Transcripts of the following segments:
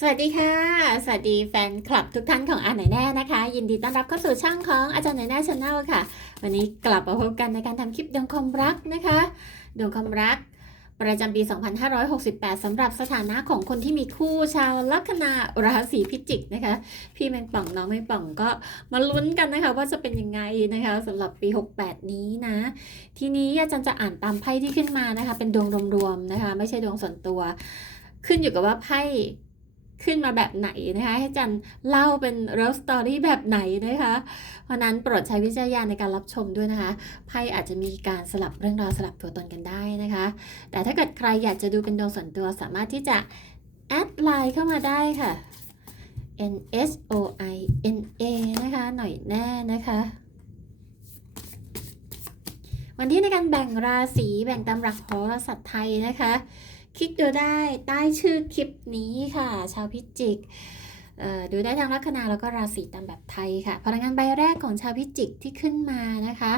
สวัสดีค่ะ สวัสดีแฟนคลับทุกท่านของอาไหนแน่นะคะ ยินดีต้อนรับเข้าสู่ช่องของอาจารย์ไหนแน่ชาแนลค่ะ วันนี้กลับมาพบกันในการทำคลิปดวงความรักนะคะดวงความรัก ประจำปี 2568 สำหรับสถานะของคนที่มีคู่ชาวลัคนาราศีพิจิกนะคะ พี่แมงป่องน้องแมงป่องก็มาลุ้นกันนะคะ ว่าจะเป็นยังไงนะคะสำหรับปี 68 นี้นะ ทีนี้อาจารย์จะอ่านตามไพ่ที่ขึ้นมานะคะ เป็นดวงรวมๆนะคะ ไม่ใช่ดวงส่วนตัว ขึ้นอยู่กับว่าไพ่ ขึ้นมาแบบไหนนะคะ ให้จันเล่าเป็นเลิฟสตอรี่แบบไหนนะคะ เพราะนั้นโปรดใช้วิจารณญาณในการรับชมด้วยนะคะ ไพ่อาจจะมีการสลับเรื่องราวสลับตัวตนกันได้นะคะ แต่ถ้าเกิดใครอยากจะดูเป็นดวงส่วนตัวสามารถที่จะแอดไลน์เข้ามาได้ค่ะ N S O I N A นะคะ หน่อยแน่นะคะ วันที่ในการแบ่งราศีแบ่งตามหลักโหราศาสตร์ไทยนะคะ คลิกดูได้ใต้ชื่อคลิปนี้ค่ะ ชาวพิจิกดูได้ทางลัคนาแล้วก็ราศีตามแบบไทยค่ะ พลังงานใบแรกของชาวพิจิกที่ขึ้นมานะคะ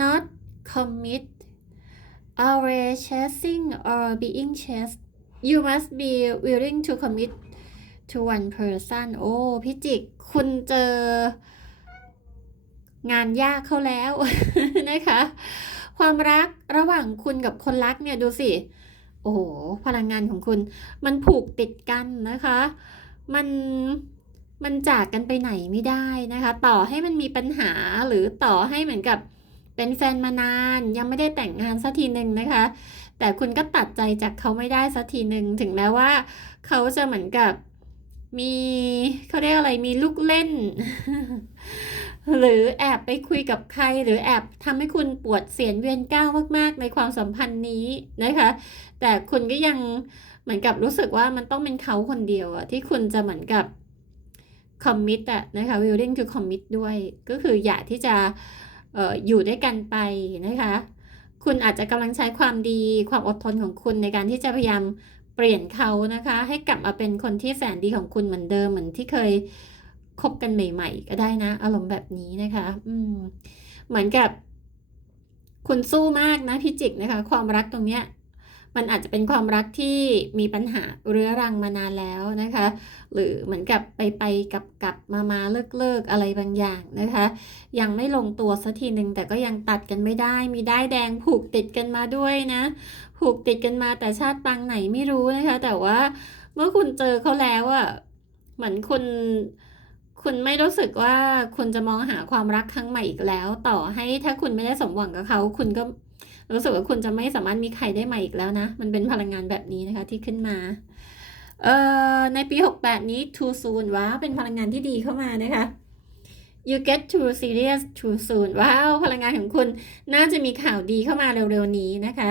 not commit always chasing or being chased you must be willing to commit to one person โอ้พิจิก คุณเจองานยากเข้าแล้วนะคะ ความรักระหว่างคุณกับคนรักเนี่ยดูสิ โอ้โหพลังงานของคุณ มันผูกติดกันนะคะ มันมันจากกันไปไหนไม่ได้นะคะ ต่อให้มันมีปัญหาหรือต่อให้เหมือนกับเป็นแฟนมานานยังไม่ได้แต่งงานสักทีหนึ่งนะคะ แต่คุณก็ตัดใจจากเขาไม่ได้สักทีหนึ่งถึงแม้ว่า เขาจะเหมือนกับมีเขาเรียกอะไรมีลูกเล่น หรือแอบไปคุยกับใคร หรือแอบทำให้คุณปวดเสียนเวียนก้าวมากๆ ในความสัมพันธ์นี้นะคะ แต่คุณก็ยังเหมือนกับรู้สึกว่ามันต้องเป็นเขาคนเดียวอะที่คุณจะเหมือนกับ commit อะนะคะ willing to commit ด้วย ก็คืออยากที่จะอออยู่ด้วยกันไปนะคะ คุณอาจจะกำลังใช้ความดีความอดทนของคุณในการที่จะพยายามเปลี่ยนเขานะคะ ให้กลับมาเป็นคนที่แสนดีของคุณเหมือนเดิมเหมือนที่เคย คบกันใหม่ ๆ ก็ได้นะ อารมณ์แบบนี้นะคะ อืม เหมือนกับ คุณสู้มากนะพิจิกนะคะ ความรักตรงเนี้ย มันอาจจะเป็นความรักที่มีปัญหาเรื้อรังมานานแล้วนะคะ หรือเหมือนกับไปไปกับกับมามาเลิกเลิกอะไรบางอย่างนะคะ ยังไม่ลงตัวสักทีหนึ่งแต่ก็ยังตัดกันไม่ได้ มีได้แดงผูกติดกันมาด้วยนะ ผูกติดกันมาแต่ชาติปางไหนไม่รู้นะคะ แต่ว่าเมื่อคุณเจอเขาแล้วอะเหมือนคุณ คุณไม่รู้สึกว่าคุณจะมองหาความรักครั้งใหม่อีกแล้ว ต่อให้ถ้าคุณไม่ได้สมหวังกับเขา คุณก็รู้สึกว่าคุณจะไม่สามารถมีใครได้ใหม่อีกแล้วนะ มันเป็นพลังงานแบบนี้นะคะที่ขึ้นมาเอ่อในปี 68 นี้ too soon ว้าเป็นพลังงานที่ดีเข้ามานะคะ you get too serious too soon ว้าวพลังงานของคุณน่าจะมีข่าวดีเข้ามาเร็วๆนี้นะคะ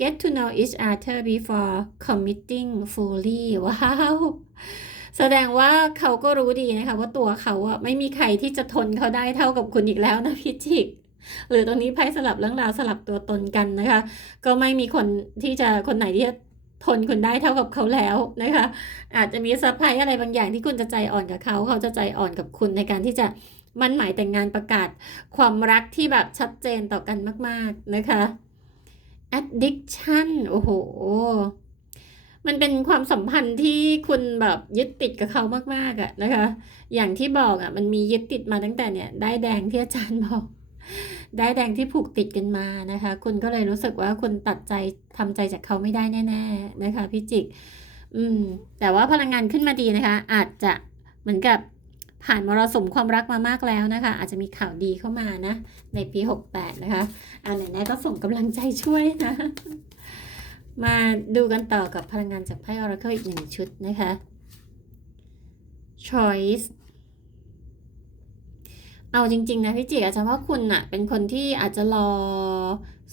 get to know each other before committing fully ว้าว แสดงว่าเขาก็รู้ดีนะคะ ว่าตัวเขาอะไม่มีใครที่จะทนเขาได้เท่ากับคุณอีกแล้วนะพิจิก หรือตรงนี้ไพ่สลับเรื่องราวสลับตัวตนกันนะคะ ก็ไม่มีคนที่จะคนไหนที่จะทนคุณได้เท่ากับเขาแล้วนะคะ อาจจะมีซอร์ไพรส์อะไรบางอย่างที่คุณจะใจอ่อนกับเขา เขาจะใจอ่อนกับคุณในการที่จะมั่นหมายแต่งงานประกาศความรักที่แบบชัดเจนต่อกันมาก ๆนะคะ addiction โอ้โห มันเป็นความสัมพันธ์ที่คุณแบบยึดติดกับเขามากๆอะนะคะ อย่างที่บอกอะมันมียึดติดมาตั้งแต่เนี่ยได้แดงที่อาจารย์บอก ได้แดงที่ผูกติดกันมานะคะ คุณก็เลยรู้สึกว่าคุณตัดใจทำใจจากเขาไม่ได้แน่ๆนะคะพี่จิก อืม แต่ว่าพลังงานขึ้นมาดีนะคะ อาจจะเหมือนกับผ่านมรสุมความรักมามากแล้วนะคะ อาจจะมีข่าวดีเข้ามานะ ในปี 68 นะคะอันไหนแน่ก็ส่งกำลังใจช่วยนะ มาดูกันต่อกับพลังงานจากไพ่ Oracle อีกหนึ่งชุดนะคะ Choice เอาจริง ๆ นะพี่จิกอาจจะว่าคุณน่ะ เป็นคนที่อาจจะรอ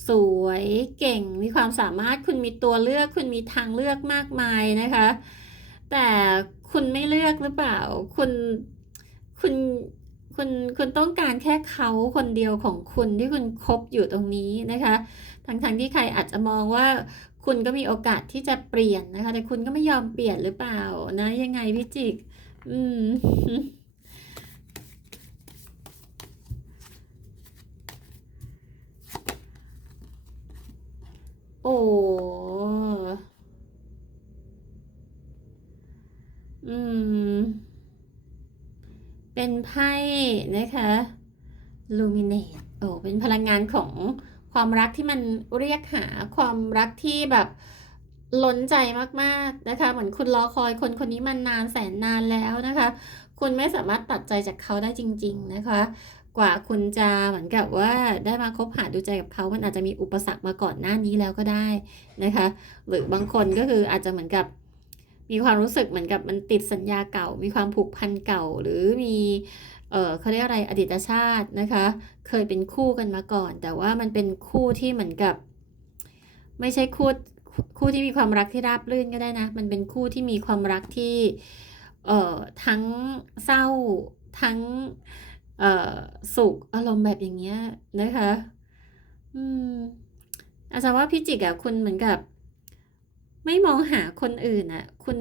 สวยเก่ง มีความสามารถคุณมีตัวเลือก คุณมีทางเลือกมากมายนะคะ แต่คุณไม่เลือกหรือเปล่า คุณคุณคุณคุณต้องการแค่เขาคนเดียวของคุณที่คุณคบอยู่ตรงนี้นะคะ ทั้งๆที่ใครอาจจะมองว่า คุณก็มีโอกาสที่จะเปลี่ยนนะคะ แต่คุณก็ไม่ยอมเปลี่ยนหรือเปล่านะยังไงพี่จิก อืมโอ้ อืม เป็นไพ่นะคะ Luminate โอ้ เป็นพลังงานของ ความรักที่มันเรียกหาความรักที่แบบล้นใจมากๆนะคะ เหมือนคุณรอคอยคนคนนี้มานานแสนนานแล้วนะคะ คุณไม่สามารถตัดใจจากเขาได้จริง ๆ นะคะ กว่าคุณจะเหมือนกับว่าได้มาคบหาดูใจกับเขามันอาจจะมีอุปสรรคมาก่อนหน้านี้แล้วก็ได้นะคะ หรือบางคนก็คืออาจจะเหมือนกับมีความรู้สึกเหมือนกับมันติดสัญญาเก่า มีความผูกพันเก่าหรือมี เออเขาเรียกอะไรอดีตชาตินะคะ เคยเป็นคู่กันมาก่อน แต่ว่ามันเป็นคู่ที่เหมือนกับ ไม่ใช่คู่คู่ที่มีความรักที่ราบรื่นก็ได้นะ มันเป็นคู่ที่มีความรักที่เอ่อทั้งเศร้าทั้งเอ่อสุขอารมณ์แบบอย่างเงี้ยนะคะ อืมอาจารย์ว่าพี่จิกอะคุณเหมือนกับ ไม่มองหาคนอื่นอะคุณ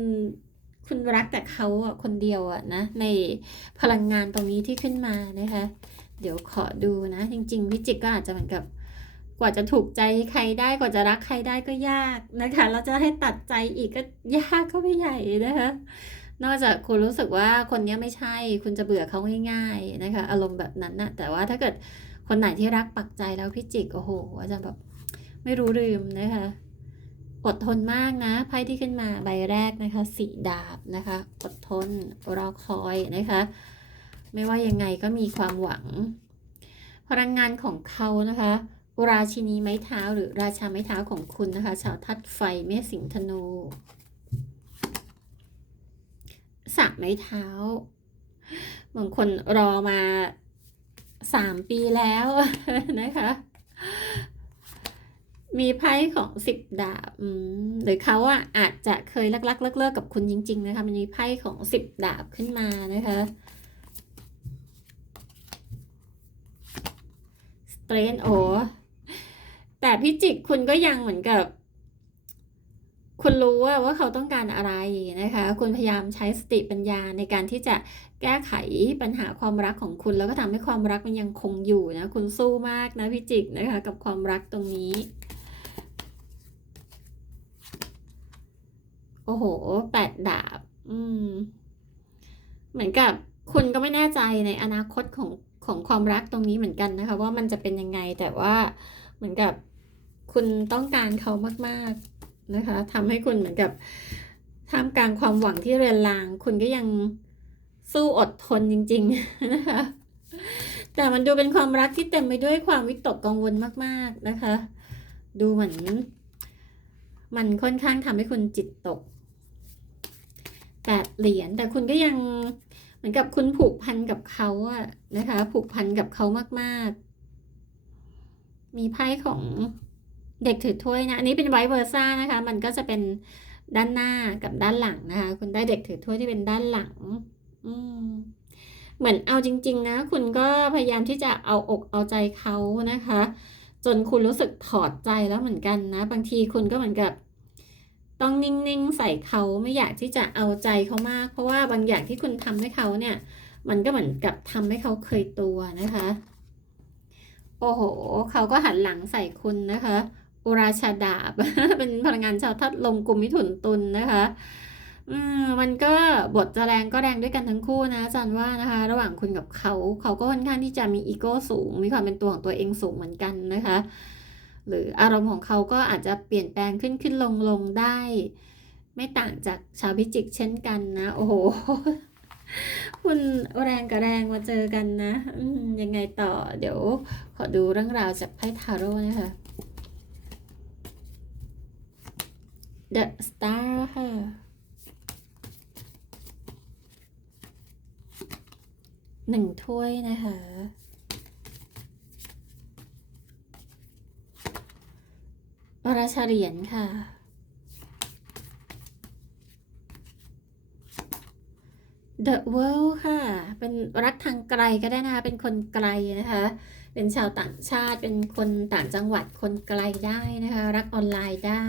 คุณรักแต่เขาอะคนเดียวอะนะในพลังงานตรงนี้ที่ขึ้นมานะคะ เดี๋ยวขอดูนะ จริง ๆพี่จิกก็อาจจะเหมือนกับกว่าจะถูกใจใครได้กว่าจะรักใครได้ก็ยากนะคะแล้วจะให้ตัดใจอีกก็ยากก็ไม่ใหญ่นะคะนอกจากคุณรู้สึกว่าคนนี้ไม่ใช่ คุณจะเบื่อเขาง่ายๆนะคะ อารมณ์แบบนั้นนะแต่ว่าถ้าเกิดคนไหนที่รักปักใจแล้วพี่จิกโอ้โหอาจารย์แบบไม่รู้ลืมนะคะ อดทนมากนะไพ่ที่ขึ้นมาใบแรกนะคะสีดาบนะคะอดทนรอคอยนะคะ ไม่ว่ายังไงก็มีความหวัง พลังงานของเขานะคะ ราชินีไม้เท้าหรือราชาไม้เท้าของคุณนะคะ ชาวทัดไฟเมษสิงธนูสระไม้เท้าบางคนรอมาสามปีแล้วนะคะ มีไพ่ของสิบดาบหรือเขาอะอาจจะเคยลักๆเลิกๆกับคุณจริง ๆ นะคะ มันมีไพ่ของสิบดาบขึ้นมานะคะสเตรนโอแต่พี่จิกคุณก็ยังเหมือนกับ คุณรู้ว่าว่าเขาต้องการอะไรนะคะ คุณพยายามใช้สติปัญญาในการที่จะแก้ไขปัญหาความรักของคุณ แล้วก็ทำให้ความรักมันยังคงอยู่นะ คุณสู้มากนะพี่จิกนะคะ กับความรักตรงนี้ โอ้โหแปดดาบ อืม เหมือนกับคุณก็ไม่แน่ใจในอนาคตของของความรักตรงนี้เหมือนกันนะคะ ว่ามันจะเป็นยังไงแต่ว่าเหมือนกับคุณต้องการเขามากๆนะคะทำให้คุณเหมือนกับท่ามกลางความหวังที่เรือนราง คุณก็ยังสู้อดทนจริง ๆ นะคะ แต่มันดูเป็นความรักที่เต็มไปด้วยความวิตกกังวลมาก ๆ นะคะ ดูเหมือน มันค่อนข้างทำให้คุณจิตตก แปดเหรียญแต่คุณก็ยังเหมือนกับคุณผูกพันกับเขาอะนะคะ ผูกพันกับเขามาก ๆ มีไพ่ของเด็กถือถ้วยนะ อันนี้เป็นไวเวอร์ซ่านะคะ มันก็จะเป็นด้านหน้ากับด้านหลังนะคะ คุณได้เด็กถือถ้วยที่เป็นด้านหลัง อืมเหมือนเอาจริง ๆ นะ คุณก็พยายามที่จะเอาอกเอาใจเขานะคะ จนคุณรู้สึกถอดใจแล้วเหมือนกันนะ บางทีคุณก็เหมือนกับ ต้องนิ่งๆ ใส่เขาไม่อยากที่จะเอาใจเขามาก เพราะว่าบางอย่างที่คุณทำให้เขาเนี่ย มันก็เหมือนกับทำให้เขาเคยตัวนะคะ โอ้โห เขาก็หันหลังใส่คุณนะคะอุราชาดาบ เป็นพลังงานชาวทัดลมกลุ่มมิถุนตุลนนะคะอืมมันก็บทจะแรงก็แรงด้วยกันทั้งคู่นะจารย์ว่านะคะ ระหว่างคุณกับเขา เขาก็ค่อนข้างที่จะมีอีโก้สูง มีความเป็นตัวของตัวเองสูงเหมือนกันนะคะ หรืออารมณ์ของเขาก็อาจจะเปลี่ยนแปลงขึ้นขึ้นลงลงได้ ไม่ต่างจากชาวพิจิกเช่นกันนะ โอ้โห คุณแรงกับแรงมาเจอกันนะยังไงต่อ เดี๋ยวขอดูเรื่องราวจากไพ่ทาโร่นะคะ The Star ค่ะ หนึ่งถ้วยนะคะ ราชาเหรียญค่ะ The World ค่ะ เป็นรักทางไกลก็ได้นะคะ เป็นคนไกลนะคะ เป็นชาวต่างชาติ เป็นคนต่างจังหวัด คนไกลได้นะคะ รักออนไลน์ได้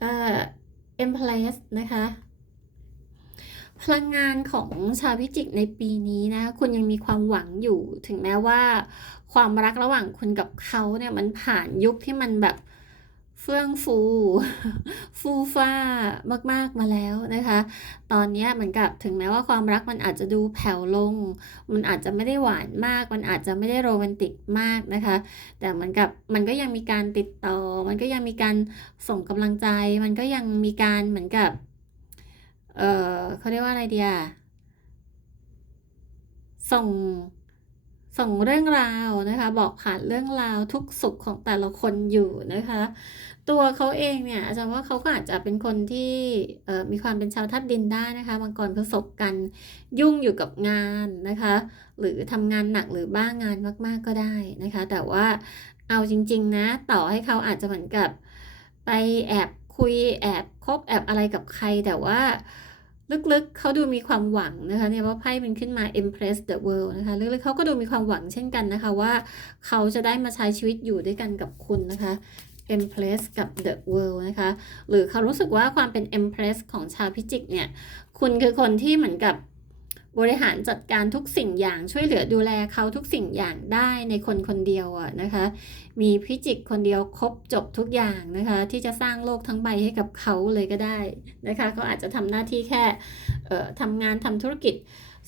เอ่อ Empress นะคะ พลังงานของชาวพิจิกในปีนี้นะคุณยังมีความหวังอยู่ ถึงแม้ว่า ความรักระหว่างคุณกับเขาเนี่ยมันผ่านยุคที่มันแบบเฟื่องฟู ฟูฟ้ามากๆมาแล้วนะคะ ตอนนี้เหมือนกับถึงแม้ว่าความรักมันอาจจะดูแผ่วลง มันอาจจะไม่ได้หวานมาก มันอาจจะไม่ได้โรแมนติกมากนะคะ แต่เหมือนกับมันก็ยังมีการติดต่อ มันก็ยังมีการส่งกำลังใจ มันก็ยังมีการเหมือนกับ เออเขาเรียกว่าอะไรเดียส่งส่งเรื่องราวนะคะ บอกผ่านเรื่องราวทุกสุขของแต่ละคนอยู่นะคะ ตัวเขาเองเนี่ยอาจารย์ว่าเขาก็อาจจะเป็นคนที่มีความเป็นชาวธาตุดินได้นะคะบางกรประสบกันยุ่งอยู่กับงานนะคะ หรือทำงานหนักหรือบ้างงานมาก ๆก็ได้นะคะ แต่ว่าเอาจริง ๆ นะ ต่อให้เขาอาจจะเหมือนกับไปแอบคุยแอบ คบแอบอะไรกับใครแต่ว่าลึกๆเขาดูมีความหวังนะคะเนี่ยว่าไพ่เป็นขึ้นมา Empress the World นะคะลึกๆเขาก็ดูมีความหวังเช่นกันนะคะว่าเขาจะได้มาใช้ชีวิตอยู่ด้วยกันกับคุณนะคะ Empress กับ The World นะคะ หรือเขารู้สึกว่าความเป็น Empress ของชาวพิจิกเนี่ย คุณคือคนที่เหมือนกับ บริหารจัดการทุกสิ่งอย่างช่วยเหลือดูแลเขาทุกสิ่งอย่างได้ในคนคนเดียวอะนะคะ มีพิจิกคนเดียวครบจบทุกอย่างนะคะ ที่จะสร้างโลกทั้งใบให้กับเขาเลยก็ได้นะคะเขาอาจจะทำหน้าที่แค่เอ่อทำงานทำธุรกิจ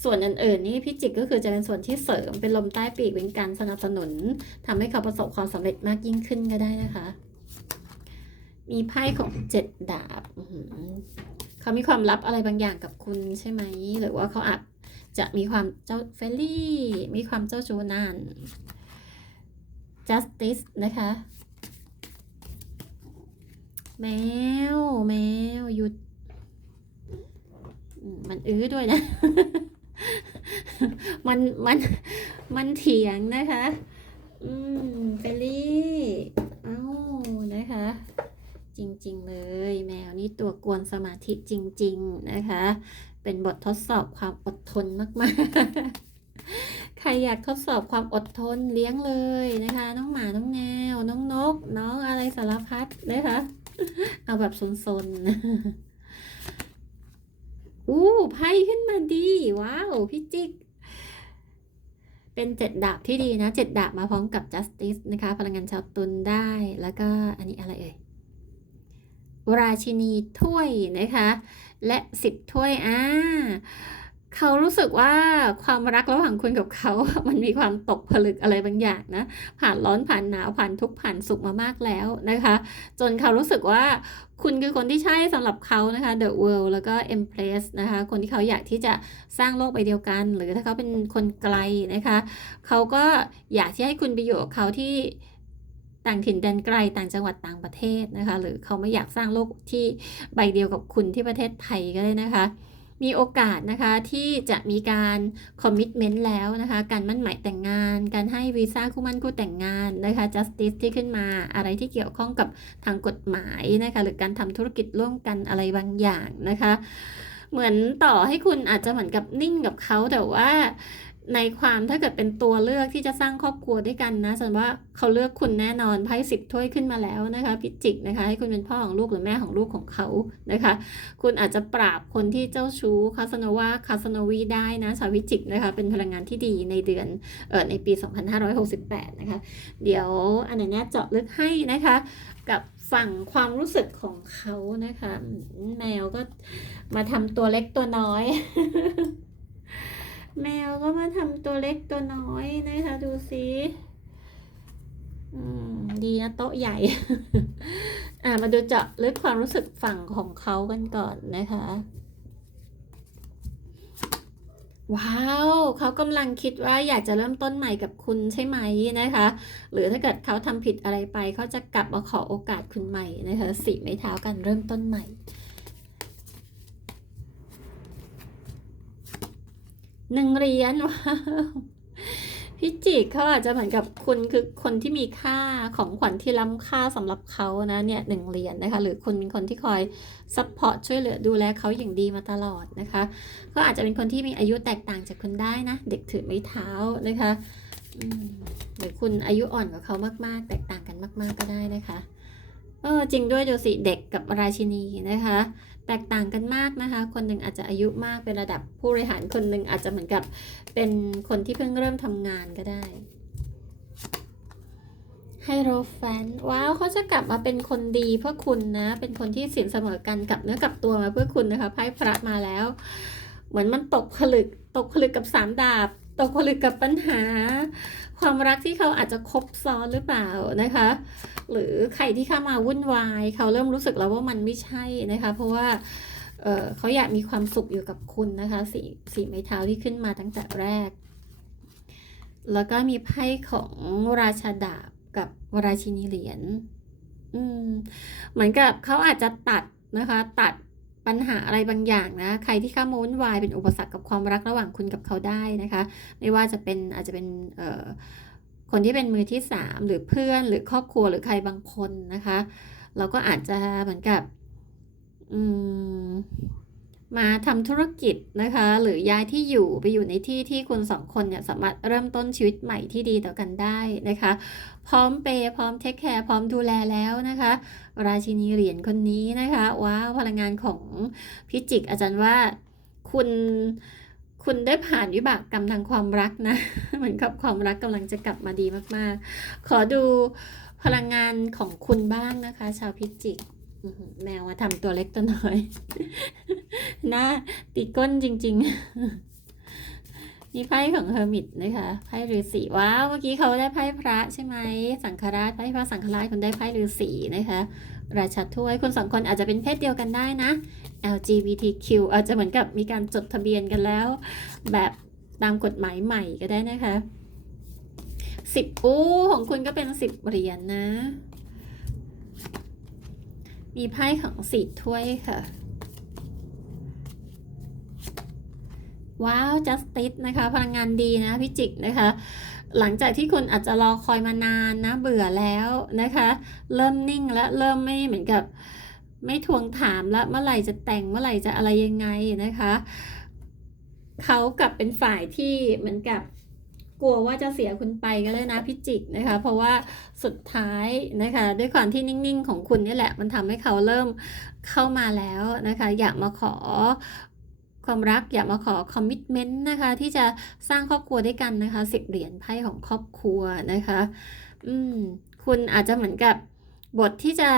ส่วนอื่นๆนี่พิจิกก็คือจะเป็นส่วนที่เสริมเป็นลมใต้ปีกเป็นการสนับสนุนทำให้เขาประสบความสำเร็จมากยิ่งขึ้นก็ได้นะคะ มีไพ่ของเจ็ดดาบเขามีความลับอะไรบางอย่างกับคุณใช่ไหม หรือว่าเขาอาจ จะมีความเจ้าเฟรนลี่ มีความเจ้าชู้นั่น justice นะคะ แมว แมว หยุดมมันอื้อด้วยนะ มัน มัน มันเถียงนะคะ อืมเฟลลี่ เอ้า นะคะ จริง ๆ เลย แมวนี่ตัวกวนสมาธิจริง ๆ นะคะ เป็นบททดสอบความอดทนมากๆ ใครอยากทดสอบความอดทนเลี้ยงเลยนะคะ น้องหมาน้องแมวน้องนก น้องอะไรสารพัดนะคะเอาแบบซนๆ อู้ไพ่ขึ้นมาดี ว้าว พี่จิก เป็นเจ็ดดาบที่ดีนะเจ็ดดาบมาพร้อมกับ justice นะคะ พลังงานชาวตุลได้ แล้วก็อันนี้อะไรเอ่ย ราชินีถ้วยนะคะ และสิบถ้วยอ่าเขารู้สึกว่าความรักระหว่างคุณกับเขา มันมีความตกผลึกอะไรบางอย่างนะ ผ่านร้อนผ่านหนาวผ่านทุกผ่านสุขมามากแล้วนะคะ จนเขารู้สึกว่าคุณคือคนที่ใช่สำหรับเขานะคะ The World แล้วก็ Empress นะคะ คนที่เขาอยากที่จะสร้างโลกใบเดียวกัน หรือถ้าเขาเป็นคนไกลนะคะ เขาก็อยากที่ให้คุณไปอยู่กับเขาที่ ต่างถิ่นแดนไกลต่างจังหวัดต่างประเทศนะคะ หรือเขาไม่อยากสร้างโลกที่ใบเดียวกับคุณที่ประเทศไทยก็ได้นะคะ มีโอกาสนะคะที่จะมีการคอมมิชเมนต์แล้วนะคะ การมั่นหมายแต่งงาน การให้วีซ่าคู่มั่นคู่แต่งงานนะคะ justice ที่ขึ้นมาอะไรที่เกี่ยวข้องกับทางกฎหมายนะคะ หรือการทำธุรกิจร่วมกันอะไรบางอย่างนะคะเหมือนต่อให้คุณอาจจะเหมือนกับนิ่งกับเขาแต่ว่า ในความถ้าเกิดเป็นตัวเลือกที่จะสร้างครอบครัวด้วยกันนะฉันว่าเขาเลือกคุณแน่นอนไพ่สิบถ้วยขึ้นมาแล้วนะคะ พิจิกนะคะ ให้คุณเป็นพ่อของลูกหรือแม่ของลูกของเขานะคะ คุณอาจจะปราบคนที่เจ้าชู้คาสโนวาคาสโนวีได้นะชาวพิจิกนะคะ เป็นพลังงานที่ดีในเดือนเออในปี 2568 นะคะ เดี๋ยวอันนี้เจาะลึกให้นะคะ กับฝั่งความรู้สึกของเขานะคะ แมวก็มาทำตัวเล็กตัวน้อย แมวก็มาทำตัวเล็กตัวน้อยนะคะ ดูสิอืมดีนะโต๊ะใหญ่ อ่ามาดูเจาะลึกความรู้สึกฝั่งของเขากันก่อนนะคะ ว้าว เขากำลังคิดว่าอยากจะเริ่มต้นใหม่กับคุณใช่ไหมนะคะ หรือถ้าเกิดเขาทำผิดอะไรไป เขาจะกลับมาขอโอกาสคุณใหม่นะคะสีไม้เท้ากันเริ่มต้นใหม่ หนึ่งเหรียญว้าวพี่จิกเขาอาจจะเหมือนกับคุณคือคนที่มีค่าของขวัญที่ล้ำค่าสำหรับเขานะเนี่ยหนึ่งเหรียญนะคะ หรือคุณเป็นคนที่คอยซัพพอร์ตช่วยเหลือดูแลเขาอย่างดีมาตลอดนะคะก็อาจจะเป็นคนที่มีอายุแตกต่างจากคุณได้นะ เด็กถือไม้เท้านะคะหรือคุณอายุอ่อนกว่าเขามากๆ แตกต่างกันมาก ๆก็ได้นะคะเออจริงด้วยดูสิเด็กกับราชินีนะคะ แตกต่างกันมากนะคะ คนหนึ่งอาจจะอายุมากเป็นระดับผู้บริหารคนหนึ่งอาจจะเหมือนกับเป็นคนที่เพิ่งเริ่มทำงานก็ได้ไฮโรแฟนว้าวเขาจะกลับมาเป็นคนดีเพื่อคุณนะ เป็นคนที่สินเสมอกันกับเนื้อกับตัวมาเพื่อคุณนะคะไพ่พระมาแล้ว เหมือนมันตกผลึก ตกผลึกกับสามดาบ ตกผลึกกับปัญหา ความรักที่เขาอาจจะคบซ้อนหรือเปล่านะคะ หรือใครที่เข้ามาวุ่นวาย เขาเริ่มรู้สึกแล้วว่ามันไม่ใช่นะคะ เพราะว่าเเขาอยากมีความสุขอยู่กับคุณนะคะสีสีไม้เท้าที่ขึ้นมาตั้งแต่แรก แล้วก็มีไพ่ของราชาดาบกับราชินีเหรียญอืมเหมือนกับเขาอาจจะตัดนะคะ ตัด ปัญหาอะไรบางอย่างนะ ใครที่ข้ามาวุ่นวายเป็นอุปสรรคกับความรักระหว่างคุณกับเขาได้นะคะ ไม่ว่าจะเป็นอาจจะเป็นคนที่เป็นมือที่สามหรือเพื่อนหรือครอบครัวหรือใครบางคนนะคะ เราก็อาจจะเหมือนกับ อืม มาทำธุรกิจนะคะ หรือย้ายที่อยู่ไปอยู่ในที่ที่คุณสองคนเนี่ยสามารถเริ่มต้นชีวิตใหม่ที่ดีต่อกันได้นะคะ พร้อมเปย์พร้อมเทคแคร์พร้อมดูแลแล้วนะคะ ราชินีเหรียญคนนี้นะคะว้าวพลังงานของพิจิกอาจารย์ว่าคุณคุณได้ผ่านวิบากกรรมทางความรักนะ เหมือนกับความรักกำลังจะกลับมาดีมากๆ ขอดูพลังงานของคุณบ้างนะคะ ชาวพิจิก แมวมาทำตัวเล็กตัวน้อยหน้าตีก้นจริงๆมีไพ่ของเฮอร์มิตนะคะไพ่ฤาษีว้าวเมื่อกี้เขาได้ไพ่พระใช่ไหมสังฆราชไพ่พระสังฆราชคุณได้ไพ่ฤาษีนะคะ ราชาถ้วยคนสองคนอาจจะเป็นเพศเดียวกันได้นะ LGBTQ อาจจะเหมือนกับมีการจดทะเบียนกันแล้ว แบบตามกฎหมายใหม่ก็ได้นะคะสิบอู้ของคุณก็เป็นสิบเหรียญนะ มีไพ่ของสีถ้วยค่ะ ว้าว justice นะคะ พลังงานดีนะพิจิกนะคะ หลังจากที่คุณอาจจะรอคอยมานานนะ เบื่อแล้วนะคะ เริ่มนิ่งและเริ่มไม่เหมือนกับ ไม่ทวงถามแล้วเมื่อไหร่จะแต่งเมื่อไหร่จะอะไรยังไงนะคะ เขากลับเป็นฝ่ายที่เหมือนกับ กลัวว่าจะเสียคุณไปก็เลยนะพิจิกนะคะ เพราะว่าสุดท้ายนะคะ ด้วยความที่นิ่งๆ ของคุณนี่แหละ มันทำให้เขาเริ่มเข้ามาแล้วนะคะ อยากมาขอความรักอยากมาขอคอมมิชเมนต์นะคะที่จะสร้างครอบครัวด้วยกันนะคะสิบเหรียญไพ่ของครอบครัวนะคะ อืมคุณอาจจะเหมือนกับบทที่จะ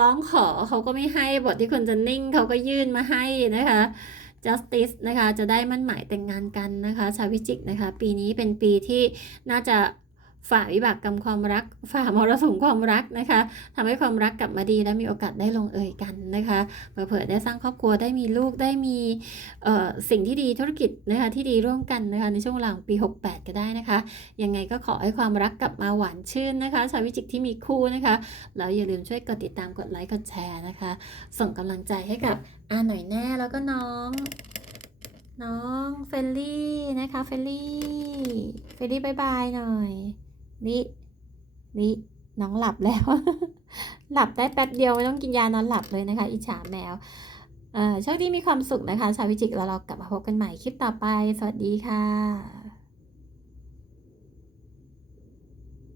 ร้องขอเขาก็ไม่ให้บทที่คุณจะนิ่งเขาก็ยื่นมาให้นะคะ justice นะคะ จะได้มั่นหมายแต่งงานกันนะคะ ชาวพิจิกนะคะ ปีนี้เป็นปีที่น่าจะ ฝ่าวิบากกรรมความรัก ฝ่ามรสุมความรักนะคะทำให้ความรักกลับมาดีและมีโอกาสได้ลงเอยกันนะคะเผื่อได้สร้างครอบครัวได้มีลูกได้มีสิ่งที่ดีธุรกิจนะคะที่ดีร่วมกันนะคะในช่วงเวลาของปี 68 ก็ได้นะคะ ยังไงก็ขอให้ความรักกลับมาหวานชื่นนะคะ ชาวพิจิกที่มีคู่นะคะแล้วอย่าลืมช่วยกดติดตามกดไลค์กดแชร์นะคะ ส่งกำลังใจให้กับอาหน่อยแน่แล้วก็น้องน้องเฟลลี่นะคะเฟลลี่เฟลลี่บายบายหน่อย นี่นี่น้องหลับแล้ว หลับได้แป๊บเดียวไม่ต้องกินยานอนหลับเลยนะคะ อิจฉาแมวเอ่อโชคดีมีความสุขนะคะ ชาวพิจิกแล้วเรากลับมาพบกันใหม่คลิปต่อไป สวัสดีค่ะ